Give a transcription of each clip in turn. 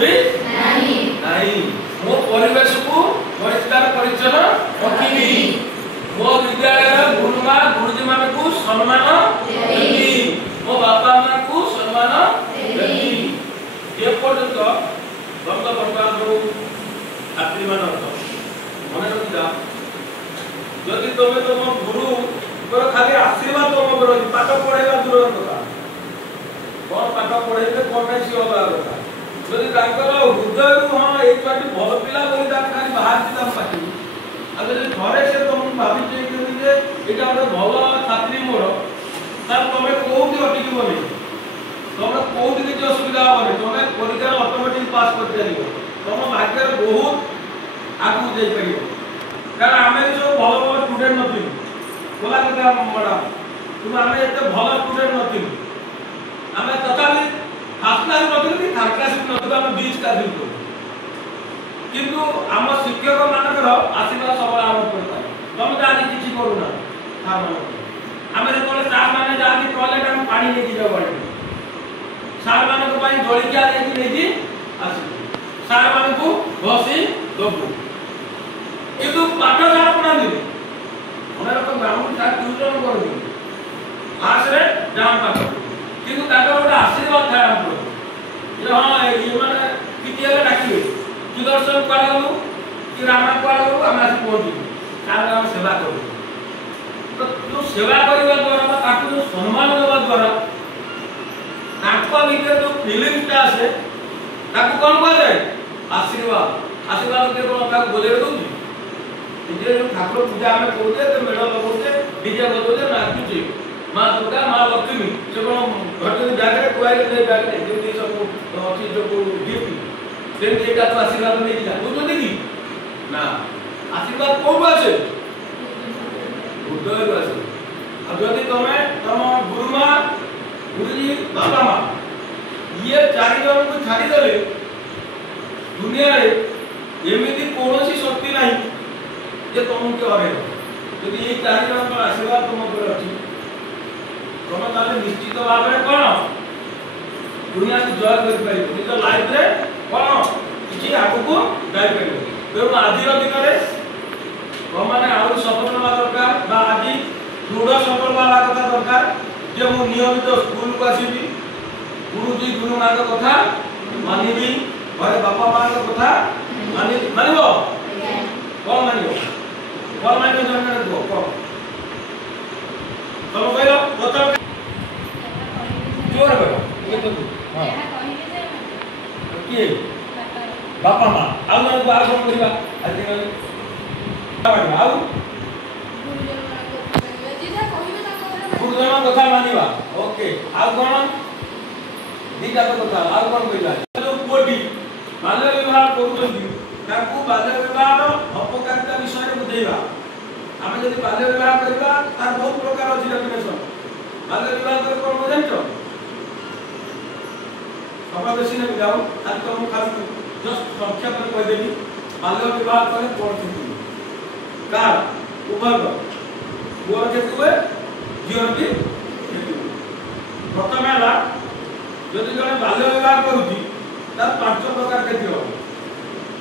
भी नहीं मो परिवेश को परिष्कार परिच्छन्न रखिबी मो विद्यालय गुरुमा गुरुजी मान को सम्मान देबी मो बापा मां को सम्मान देबी जे पर्यंत बंद बंधु छात्री मान मन रखा जदि तुम तुम गुरु खाली आशीर्वाद तुम करो पाठ पढ़ेगा दूर कथा कौन पाठ पढ़े कौन नहीं सी अलग कथा जदि हृदय हाँ ये भल पिला खाली बाहर पाठी घरे से तुम भावी ये भल छात्री मोर तुम कौटी अटकबनी तुम कौटी किसी असुविधा हेनी तुम परीक्षा अटोमेटिक पास कर चलो तुम भाग्य बहुत आगू जापर कारण आम सब भल भल स्टूडेंट नी बोला कथा मैडम तुम आम एत भल स्टूडेंट नी आम तथापि फास्ट क्लास नी कि थर्ड क्लास भी आम बीच क्लास किंतु आम शिक्षक मानकर आशीर्वाद सब आम करता तुम तो आज किसी करूना आम जो सार मैंने जाती टॉयलेट आम पानी लेके जाऊ सार मान जलिया नहीं आस सार मान को घसी दबू किंतु पाठ सार पढ़ाती हमें ग्राउंड सार ट्यूशन कर आस जान पाठ किंतु गोटे आशीर्वाद था हाँ ये मैंने किसी डाके सुदर्शन कड़े गलु कि रामायण कड़े गलु आम आस पहुँचू सार आम सेवा करूँ तो जो सेवा करने द्वारा जो सम्मान देवा द्वारा भीतर जो फिलिंगटा आसे कौन कह जाए आशीर्वाद आशीर्वाद के कौन बोले दूसरी निजे जो ठाकुर पूजा आम करुचे तो मेढ़ लगाऊे डीजे बजाऊे नाचुचे माँ दुर्गा माँ लक्ष्मी से कौन घर जगह खुआई बैगे जमी सब अच्छी जो गिफ्ट सेमती तो आशीर्वाद नहीं बुझे कि ना आशीर्वाद कौन आसे हृदय आसे जदि तुम तुम गुरुमा गुरुजी बाबा माँ ये चार जन को छाड़ीदे दुनिया एमती कौन शक्ति ना जे तुमको हर जदि ये चार जन आशीर्वाद तुम अच्छी तुम ताले निश्चित भाव में कौन दुनिया को जय कर निज लाइफ रे कौन किसी आगू जापर तेणु आज दिन में तुम मैंने आउट सफल हवा दरकार आज दृढ़ सफल हवा कथा दरकार जे मु नियमित स्कूल को आसबि गुरुजी गुरु माँ कथा मानवि घरे बापा माँ कथा मानव कौन मानव कौन मानव जन कौन तुम कह प्रथम जोर किए बापा माँ आउ जन को आउ कौन करवा आउ गुरुजन कथा मानिबा ओके आउ कौन दीटा तो कथा आउ कौन कहला जो पुटी बाल्य विवाह करूछन्ती ताकू बाल्य विवाह अपकारिता विषय रे बुझेबा आमे जदि बाल्य विवाह करबा तार बहुत प्रकार अछि डेफिनेशन बाल्य विवाह कर कोन बुझाइछो सभा बेसी ने जाऊ आज तो हम खाली जस्ट संक्षेप में कह देनी बाल्य विवाह करे कोन थी कार उभर गोर के हुए जीवन की प्रथम है जदि जड़े बाल्य विवाह करुच्ची तार 5 प्रकार केते हो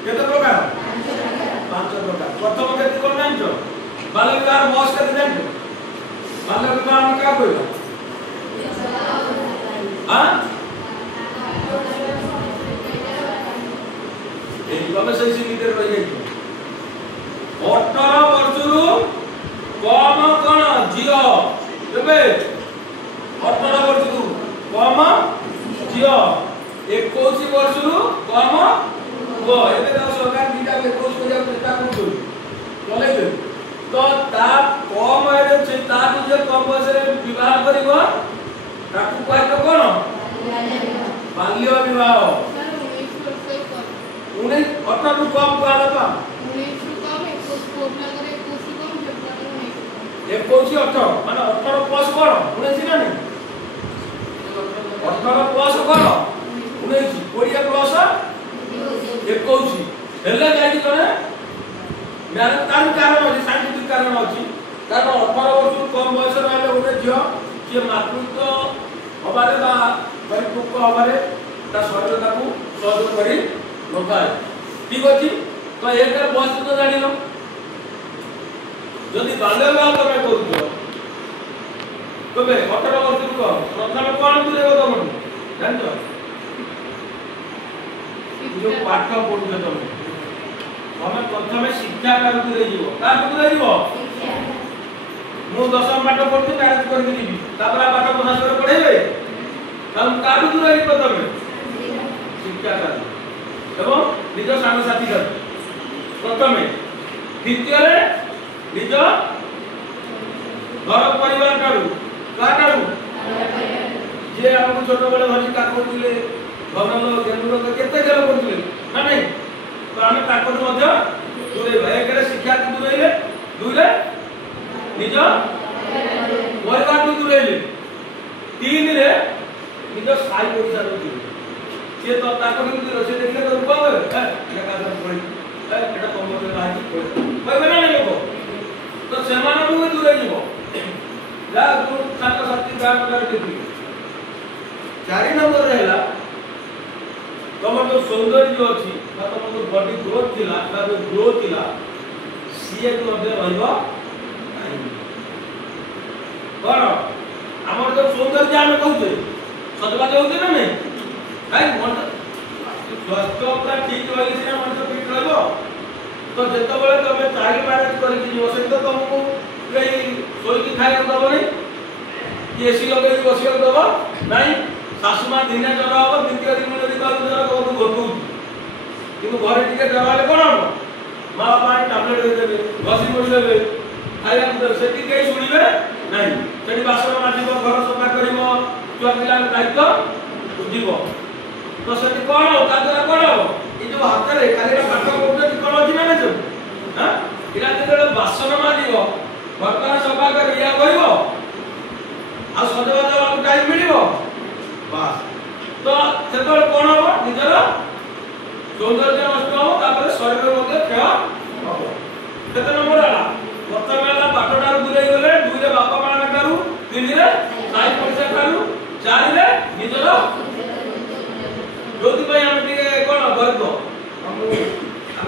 केते प्रकार 5 प्रकार प्रथम केते कोन जानछो बाल्य विवाह बस केते जानछो बाल्य विवाह हम का कहबा हां ए तमे सही से नीति रह जाई 18 वर्षरू कम कोन जियो एबे 18 वर्षरू कम जियो 21 वर्षरू कम वो एबे तो सरकार दीटा 21 को जब चेष्टा करछु चलेबे तो ता कम एरे छै ता जे कम बयस रे विवाह करिवो ताकू कहै तो कोन बाल्य विवाह 19 18 रु कम कहला बा 19 रु कम 21 पूर्ण करे 21 कम 21 18 माने 18 प्लस कोन 19 ना नहीं 18 प्लस कोन 19 20 प्लस 21 हेले जाई तने मेरे तार कारण अछि साइंटिफिक कारण अछि कारण 18 वर्ष कम बयस रहले गोटे झियो जे मातृत्व हबारे बा परिपक्व हबारे ता शरीर ताकू सहयोग करी नथाए। ठीक अछि तो एक बस तो जानिनो जदि बाल्य विवाह तमे करूछ तबे 18 वर्ष को प्रथम कोन दुरेबो तम जानछो जो पाठ पढुछ तमे प्रथम शिक्षा का दूरे जीवो का दूरे जीवो शिक्षा मु 10 पाठ पढु मैरिज करके जीवी तापर पाठ पढ़ा कर पढेबे हम का दूरे जीवो तमे शिक्षा का एवं निज सांग साथी कर प्रथमे द्वितीय रे निज घर परिवार काढू का काढू जे हमको छोट बड़े धरी का करथिले भगवान ज्ञान लोक केते गेल करथिले ना नहीं तो आमे ताकत मध्य दूरे एक रे शिक्षा को दूरेले दूरे निज परिवार को दूरेले तीन रे निज साई पइसा दूरेले से तो ताकत को दूरे से देखले तो रूपा होय एटा का पड़ी एटा कम करे लागी कोई बना नहीं लोग तो सेमान को दूरे जीवो जा तू छात्र छात्री काम कर देती 4 नंबर रहेला तुम जो सौंदर्य अच्छी तुम जो बॉडी ग्रोथ थिला जो ग्रो थिला सीए को मध्य रहइबो नाही कोन हमर जो सौंदर्य हम कहउछे सजबाज होउछे ना नहीं काई मन स्वास्थ्य पूरा ठीक रहले सिना मन तो फिट रहबो तो जत्तो बेले तमे चाइल्ड मैरिज करके जीवो से तो तुमको कई सोई की खाए दबो नहीं एसी लगे बसियो दबो नहीं सासु मा दिने जरा हो द्वितीय दिन जदी कहू जरा कहू घटू किंतु घरे टिके जरा ले कोन हो मां पानी टैबलेट दे देबे घसी पड़ी देबे आया तो सेठी केई सुनिबे नहीं सेठी बासन माजिबो घर सफा करिवो छुआ पिला दायित्व बुझिबो तो सेठी कोन हो ता द्वारा कोन हो ई जो हाथ रे खाली पाठ करते कोन अछि ना जो हां इला जेते बासन माजिबो घर सफा करिया कहिबो आ सजबाज वाला टाइम मिलिबो बास तो सेतो कोन हो निजर सौंदर्य नष्ट हो तापर शरीर मध्ये क्षय हो केते नंबर आला प्रथम आला बाटटार दूरे गले दुई रे बापा माने करू तीन रे साई पैसा करू चार रे निजर जोति भाई हम टिके कोन करतो हम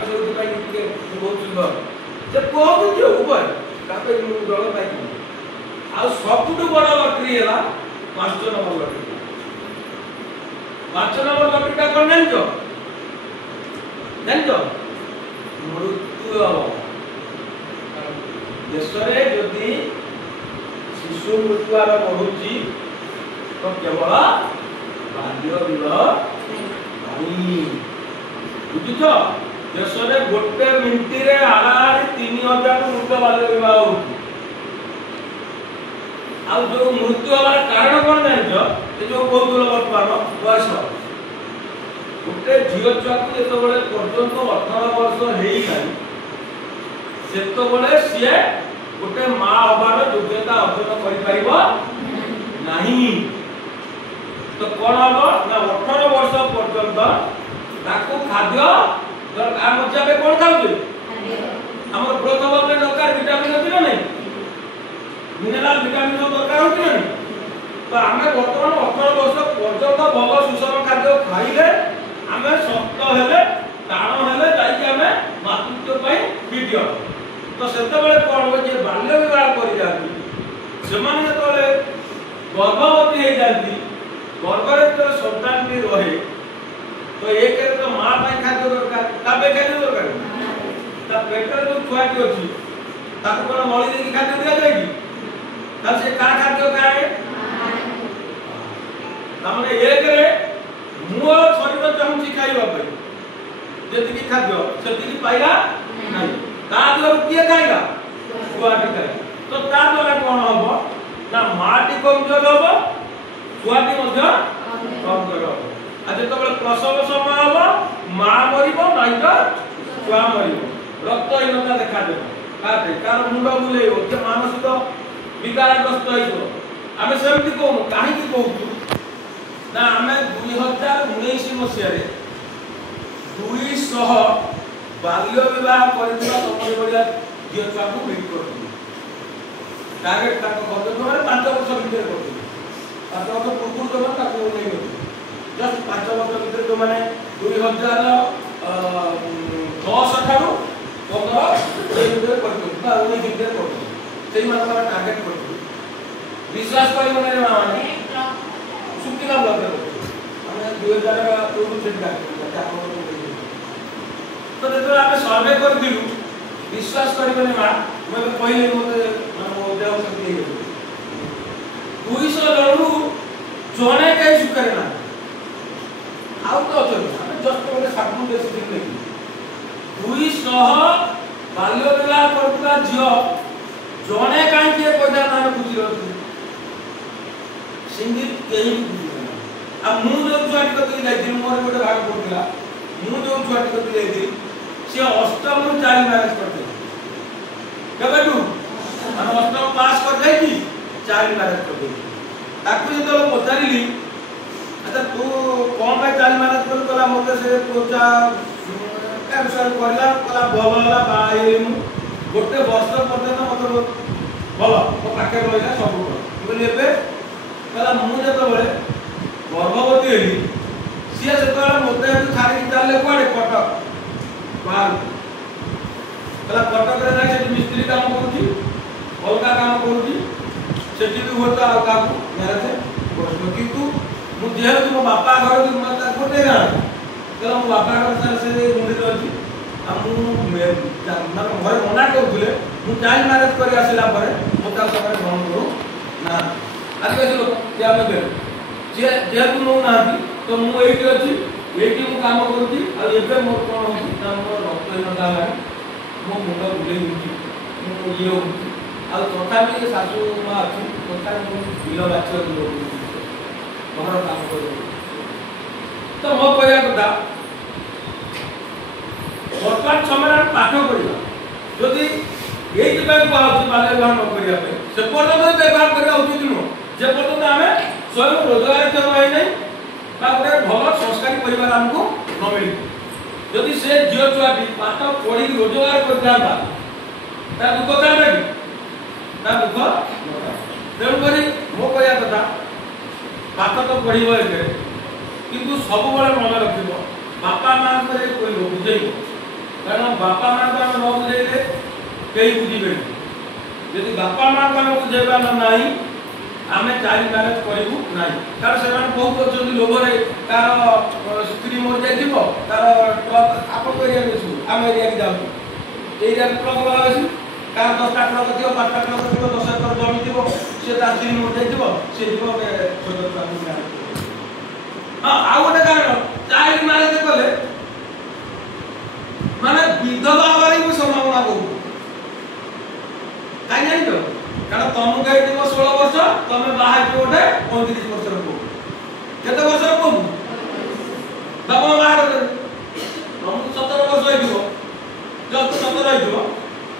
जोति भाई टिके बहुत सुंदर से कोन जे ऊपर तापे मु दल पाई आ सबटु बड़ लटरी हैला 5 नंबर लटरी 5 नंबर लटरी का कोन जानजो मृत्यु हो देश रे यदि शिशु मृत्यु आर बढ़ुची तो केवल बाल्य विवाह नहीं बुझुछ देश रे गोटे मिनिट रे आराम 3000 मृत्यु बाल्य विवाह होउची आ जो मृत्यु हमार कारण कोन जानछ ए जो बहुत वर्तमान बयस गोटे झील छुआ को जेतो बळे पर्यंत 18 वर्ष हेई नाही सेतो बळे सिए गोटे मां हबार योग्यता अर्जन करि परिबो नाही तो कोन हबो ना 18 वर्ष पर्यंत ताको खाद्य हम जाबे कोन खाउछे हमर ग्रोथ हबे दरकार विटामिन अछि ना नहीं मिनरल विटामिन दरकार होती नहीं तो आमे वर्तमान 18 वर्ष पर्यंत भल सुषम खाद्य खाइले आमे शक्त हेले ताण हेले जाई कि आमे मातृत्व पई फिट हो तो सेते बेले कोन हो जे बाल्य विवाह करि जाती से माने तोले गर्भवती हे जाती गर्भरे तो संतान भी रहे तो एक रे तो मां पई खाद्य दरकार ता पे खाद्य दरकार ता पेटर जो छुआटी अछि ताको कोन मळी देकी खाद्य दिया जाय कि तब से का खाद्य खाए हमने एक रे मुआ शरीर चाहूँ खाइबा पे जति खाद्य सेति पाइला नहीं ता द्वारा किए खाइला छुआटी खाए तो ता द्वारा कोन हबो ना माटी कमजोर हबो छुआटी मध्य कमजोर हबो आ जतो बेले प्रसव समय हबो मां मरिबो नहीं तो छुआ मरिबो रक्तहीनता देखा देबो काटे कार मुंड बुलेइबो के मानसिक विकारग्रस्त होइबो आमे सेमति कहू काहे की कहू ना आमे 2019 मसिया रे 200 बाल्य विवाह करथिबा तमरे बढिया दिय छुआ को मीट करथि टारगेट ताको खर्च करे 5 वर्ष भीतर करथि 5 वर्ष पूर्व तो ताको नै होती जस्ट 5 वर्ष भीतर जो माने 2010 ଠାରୁ 15 ସେଇ ଭିତରେ କରିଛୁ ବା 19 ଭିତରେ କରିଛୁ ସେଇ ମାନଙ୍କର ଟାର୍ଗେଟ କରିଛୁ विश्वास परिमाण रे माने सुकिना ब्लॉक रे हमने 2000 पूर्व सेट का तो देखो आप सर्वे कर दिलु विश्वास परिमाण मा मैं पहिले मते माने देव शक्ति 200 लडू जोने कई सुकरे ना आउ तो अछो हम जस्ट गोटे साबुन देसी दिन नहीं 200 बाल्य विवाह करतला झियो जोने काई के पैदा नाम बुझी रहथि सिंगिल केही बुझी ना अब मु जो छुआटी कति जाई मोर गोटे भाग पड़तिला मु जो छुआटी कति जाई से अष्टम रु 4 मैरिज करते केबेटू हम अष्टम पास कर जाई की 4 मैरिज कर दे ताकू जो पचारिली अच्छा तू कौन भाई 4 मैरिज कर कला मते से पूजा कैंसर करला कला भवला बाई गोटे वर्ष पर्यंत मते भलो तो पाके रहला सब बोली एबे कला मु जतो बळे गर्भवती हेली सिया जतो मते छाड़ी चालले कोडे कटक बाल कला कटक रे जाई से मिस्त्री काम करूची अलगा काम करूची सेठी भी होता आ काम मैरिज करतो किंतु मु जेहेतु मो बापा घर कि मते कोटे गां कला मो बापा घर से मुंडी रहची हम घर मना करथुले मु चाइल्ड मैरिज करी आसिला परे मोता समय ग्रहण करू ना आदिवासी लोक जे हम बेर जेहेतु नो नाती तो मु एठी अछि एठी मु काम करूची आ एबे मोर कोन होची ना मोर रक्तहीनता है मो मुंड बुले होची मु ये होची आ तथापि सासू मा अछि तथापि मु बिल बाछर लोक घर काम करू तो मो कहया कथा वर्तमान समय पाठ पढ़ा जदि ये बाल्य विवाह न करिया से पर्यटन व्यवहार करवा उचित नुह जे पर्यटन आम स्वयं रोजगार क्षम है नहीं गोटे भल संस्कारी परिवार आमको न मिल जदि से झील छुआटी पाठ पढ़ी रोजगार करता दुख था कि दुख तेणुक मो कह कथा पाठ तो पढ़ किंतु सब मन रख बापा माँ बुझे कारण बापा माँ को न बुझे कई बुझे यदि बापा माँ को बुझेगा ना आम चाइल्ड मैरिज करूँ ना कारण से बहुत अच्छे लोभर तार स्त्री मर जाइए तार ट्रक आप एरिया आम एरिया की जाऊँ एरिया ट्रक वाला अच्छी कार 10टा ट्रक थी 5टा ट्रक थी 10 एकर जमी थी सी स्त्री मर जाइए सी हाँ आउ गोटे कारण चाइल्ड मैरिज कले माने विधवा वाली को संभावना बहुत काई जानि तो कारण तुम गई 16 वर्ष तुम बाहर के गोटे 35 वर्ष रो केते वर्ष रो बाबा बाहर तुम 17 वर्ष होइबो जब 17 होइबो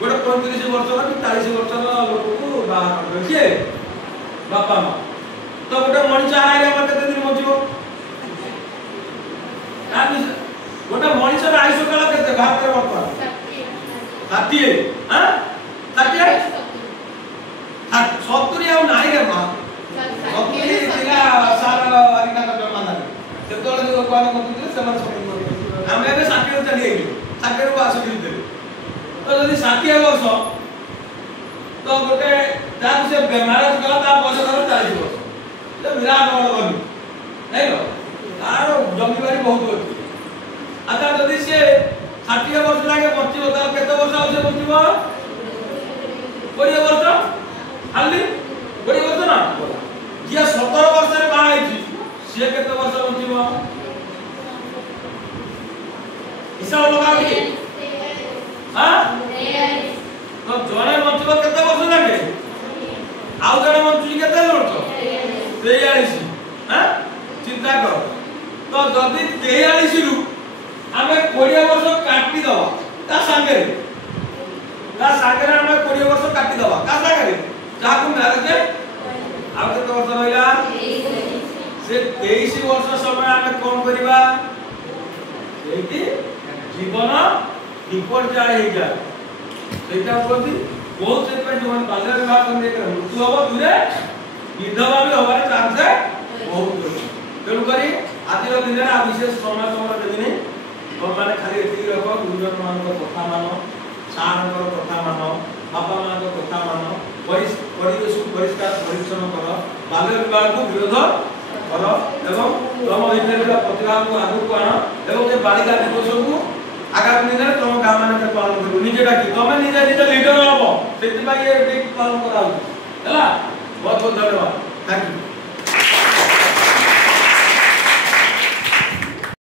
गोटे 35 वर्ष रो कि 40 वर्ष रो लोक को बाहर कर के बापा मां तो गोटे मଣିଷ आइले मते केते दिन मजिबो गोटे मଣିଷ आयुष काल केते भारत रे वर्तमान 60 हां 60 70 आ नाही रे मां 70 तिला सार अरिका का जमाना से तो जो कोन करते से मन सब हम एबे 60 रो चली आइलो 60 रो आसु दिले तो यदि 60 वर्ष तो गोटे जाक से मैरिज कला ता बयस करो 40 वर्ष तो विराट बड़ बनी नहीं रो तार जमीवारी बहुत होती अच्छा यदि से 60 वर्ष लागे बचिबो त केते वर्ष आउसे बचिबो 20 वर्ष खाली 20 वर्ष ना जे 17 वर्ष रे बा आइछि से केते वर्ष बचिबो हिसाब लगा कि हां तो जने बचिबो केते वर्ष लागे आउ जने बचि केते वर्ष 43 हां चिंता कर तो जदि 43 रु आमे 20 वर्ष काटी दवा ता संगे आमे 20 वर्ष काटी दवा का संगे जाको मैरिज आ केते वर्ष रहिला से 23 वर्ष समय आमे कोन करिबा एति जीवन विपर्जय हे जा सेटा प्रति बहुत से पे जीवन बाल्य विवाह करने के मृत्यु हो दूरे विधवा भी होबार चांस है बहुत तेणु करी आज दिन में विशेष समय तुम देवी तुम मैंने खाली ये रख गुरुजन मान कथा मान सार कथा मान बापा माँ कथा मान परिवेश परिष्कार परिच्छन्न कर बाल्य विवाह को विरोध कर एवं तुम भितर प्रतिभा को आगू आण बालिका दिवस को आगामी दिन में तुम गाँव मान पालन कर निजे डाक तुम निजे निजे लीडर हम से पालन करा बहुत बहुत धन्यवाद थैंक यू।